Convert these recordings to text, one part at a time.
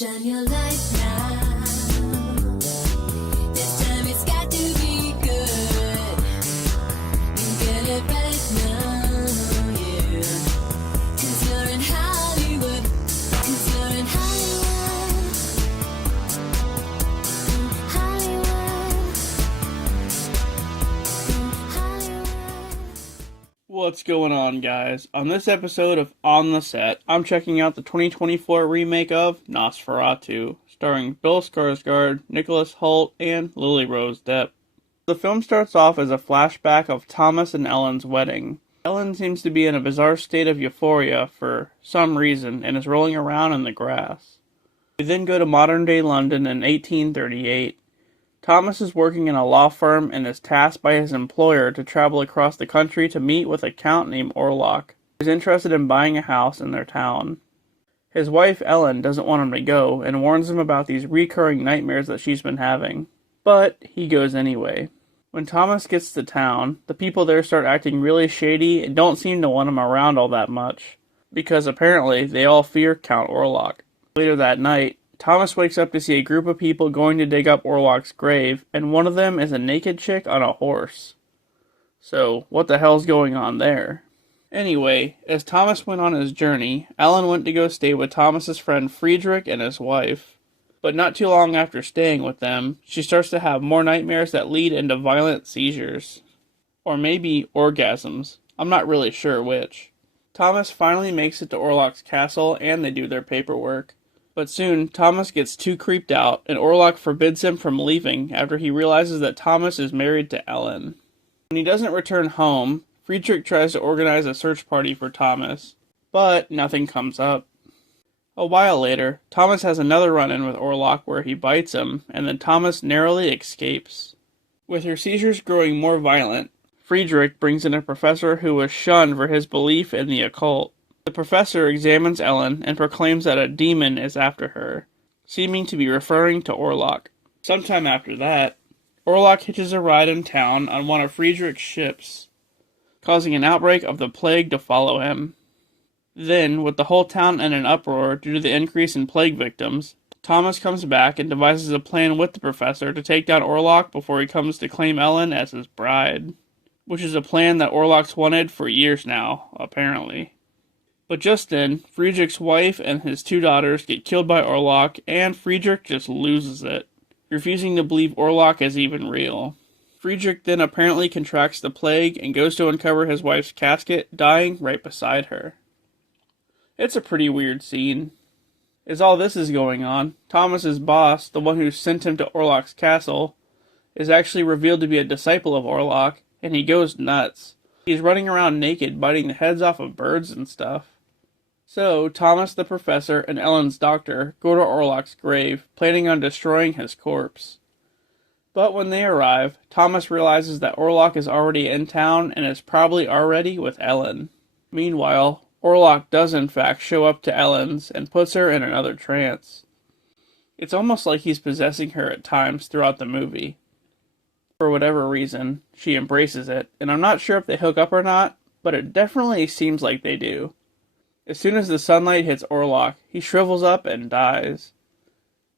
Shine your light now. This time it's got to be good. You get it right now, yeah. 'Cause you're in Hollywood. 'Cause you're in Hollywood. Hollywood. What's going on, guys? On this episode of On the Set, I'm checking out the 2024 remake of Nosferatu, starring Bill Skarsgard, Nicholas Hoult, and Lily Rose Depp. The film starts off as a flashback of Thomas and Ellen's wedding. Ellen seems to be in a bizarre state of euphoria for some reason and is rolling around in the grass. We then go to modern-day London in 1838. Thomas is working in a law firm and is tasked by his employer to travel across the country to meet with a count named Orlok, who is interested in buying a house in their town. His wife Ellen doesn't want him to go and warns him about these recurring nightmares that she's been having, but he goes anyway. When Thomas gets to town, the people there start acting really shady and don't seem to want him around all that much, because apparently they all fear Count Orlok. Later that night, Thomas wakes up to see a group of people going to dig up Orlok's grave, and one of them is a naked chick on a horse. So, what the hell's going on there? Anyway, as Thomas went on his journey, Ellen went to go stay with Thomas's friend Friedrich and his wife. But not too long after staying with them, she starts to have more nightmares that lead into violent seizures. Or maybe orgasms. I'm not really sure which. Thomas finally makes it to Orlok's castle, and they do their paperwork. But soon, Thomas gets too creeped out, and Orlok forbids him from leaving after he realizes that Thomas is married to Ellen. When he doesn't return home, Friedrich tries to organize a search party for Thomas, but nothing comes up. A while later, Thomas has another run-in with Orlok where he bites him, and then Thomas narrowly escapes. With her seizures growing more violent, Friedrich brings in a professor who was shunned for his belief in the occult. The professor examines Ellen and proclaims that a demon is after her, seeming to be referring to Orlok. Sometime after that, Orlok hitches a ride in town on one of Friedrich's ships, causing an outbreak of the plague to follow him. Then, with the whole town in an uproar due to the increase in plague victims, Thomas comes back and devises a plan with the professor to take down Orlok before he comes to claim Ellen as his bride, which is a plan that Orlok's wanted for years now, apparently. But just then, Friedrich's wife and his two daughters get killed by Orlok, and Friedrich just loses it, refusing to believe Orlok is even real. Friedrich then apparently contracts the plague and goes to uncover his wife's casket, dying right beside her. It's a pretty weird scene. As all this is going on, Thomas's boss, the one who sent him to Orlok's castle, is actually revealed to be a disciple of Orlok, and he goes nuts. He's running around naked, biting the heads off of birds and stuff. So, Thomas the professor and Ellen's doctor go to Orlok's grave, planning on destroying his corpse. But when they arrive, Thomas realizes that Orlok is already in town and is probably already with Ellen. Meanwhile, Orlok does in fact show up to Ellen's and puts her in another trance. It's almost like he's possessing her at times throughout the movie. For whatever reason, she embraces it, and I'm not sure if they hook up or not, but it definitely seems like they do. As soon as the sunlight hits Orlok, he shrivels up and dies.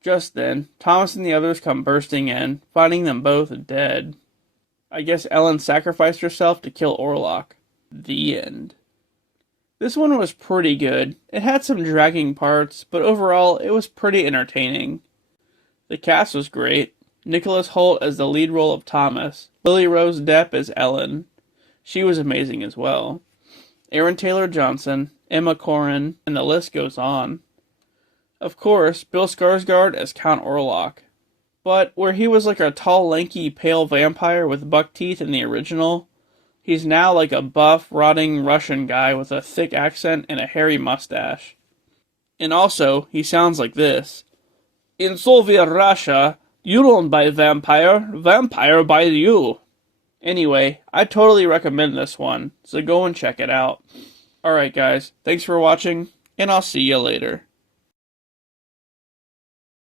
Just then, Thomas and the others come bursting in, finding them both dead. I guess Ellen sacrificed herself to kill Orlok. The end. This one was pretty good. It had some dragging parts, but overall, it was pretty entertaining. The cast was great. Nicholas Hoult as the lead role of Thomas, Lily Rose Depp as Ellen. She was amazing as well. Aaron Taylor Johnson, Emma Corrin, and the list goes on. Of course, Bill Skarsgard as Count Orlok. But where he was like a tall, lanky, pale vampire with buck teeth in the original, he's now like a buff, rotting Russian guy with a thick accent and a hairy mustache. And also, he sounds like this. In Soviet Russia, you don't buy vampire, vampire buy you. Anyway, I totally recommend this one, so go and check it out. Alright guys, thanks for watching, and I'll see you later.